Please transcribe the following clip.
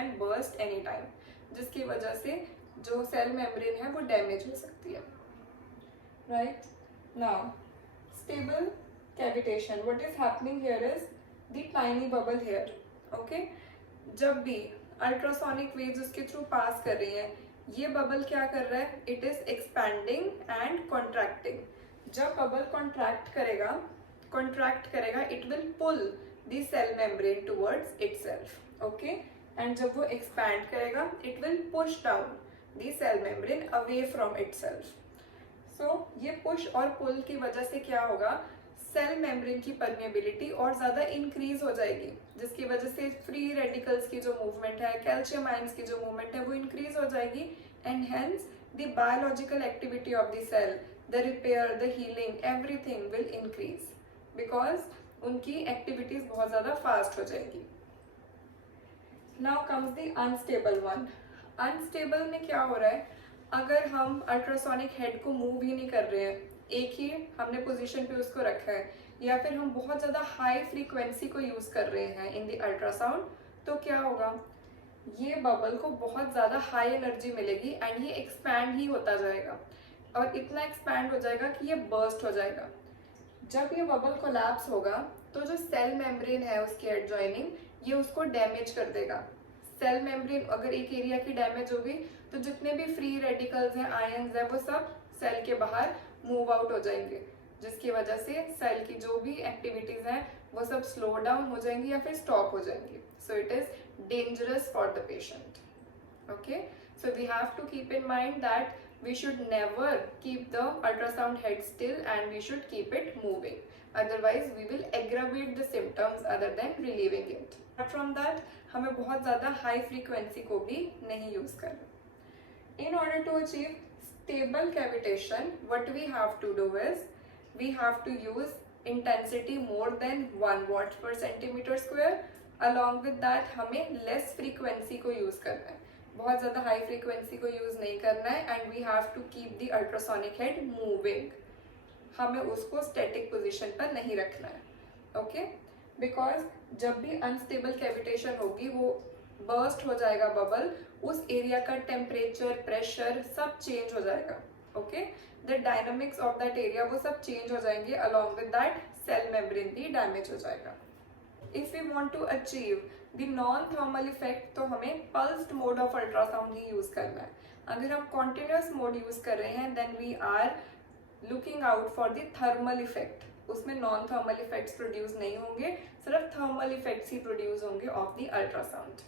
Can burst any time, जिसकी वजह से जो सेल मेम्ब्रेन है वो डैमेज हो सकती है, right. Now stable cavitation, what is happening here is the tiny bubble here, okay. जब भी अल्ट्रासोनिक वेव्स उसके थ्रू पास कर रही हैं, ये बबल क्या कर रहा है, it is expanding and contracting. जब बबल कॉन्ट्रैक्ट करेगा it will pull the cell membrane towards itself, okay. And जब वो एक्सपैंड करेगा it will push down the cell membrane away from itself. So ये पुश और पुल की वजह से क्या होगा, सेल मेम्ब्रेन की परमेबिलिटी और ज़्यादा इंक्रीज हो जाएगी, जिसकी वजह से फ्री रेडिकल्स की जो मूवमेंट है, कैल्शियम आयंस की जो मूवमेंट है वो इंक्रीज हो जाएगी, and hence the biological activity of the cell, the repair, the healing, everything will increase because उनकी एक्टिविटीज बहुत ज़्यादा फास्ट हो जाएगी। Now comes the unstable one. Unstable में क्या हो रहा है, अगर हम अल्ट्रासोनिक हेड को मूव ही नहीं कर रहे हैं, एक ही हमने पोजीशन पे उसको रखा है, या फिर हम बहुत ज़्यादा हाई फ्रीक्वेंसी को यूज़ कर रहे हैं इन द अल्ट्रासाउंड, तो क्या होगा, ये बबल को बहुत ज़्यादा हाई एनर्जी मिलेगी एंड ये एक्सपैंड ही होता जाएगा, और इतना एक्सपैंड हो जाएगा कि ये बर्स्ट हो जाएगा। जब ये बबल कोलैप्स होगा तो जो सेल मेम्ब्रेन है उसके एडजॉइनिंग, ये उसको डैमेज कर देगा। सेल मेम्ब्रेन अगर एक एरिया की डैमेज होगी तो जितने भी फ्री रेडिकल्स हैं, आयंस हैं, वो सब सेल के बाहर मूव आउट हो जाएंगे, जिसकी वजह से सेल की जो भी एक्टिविटीज हैं वो सब स्लो डाउन हो जाएंगी या फिर स्टॉप हो जाएंगी। So it is dangerous for the patient, okay। So we have to keep in mind that we should never keep the ultrasound head still and we should keep it moving, otherwise we will aggravate the symptoms other than relieving it। Apart from that हमें बहुत ज़्यादा high frequency को भी नहीं use करना। In order to achieve stable cavitation, what we have to do is we have to use intensity more than 1 watt per centimeter square। along with that हमें less frequency को use करना है, बहुत ज़्यादा हाई फ्रीक्वेंसी को use नहीं करना है, and we have to keep the ultrasonic head moving, हमें उसको स्टैटिक पोजीशन पर नहीं रखना है, ओके। बिकॉज जब भी अनस्टेबल कैविटेशन होगी वो बर्स्ट हो जाएगा बबल, उस एरिया का टेम्परेचर, प्रेशर सब चेंज हो जाएगा, okay. The dynamics of that area वो सब चेंज हो जाएंगे, along with that cell membrane भी डैमेज हो जाएगा। If we want to achieve the non thermal effect तो हमें पल्स्ड मोड ऑफ अल्ट्रासाउंड ही यूज करना है। अगर हम कॉन्टिन्यूस मोड यूज कर रहे हैं then we are looking out for the thermal effect, उसमें नॉन थर्मल इफेक्ट्स प्रोड्यूस नहीं होंगे, सिर्फ थर्मल इफेक्ट्स ही प्रोड्यूस होंगे ऑफ द अल्ट्रासाउंड।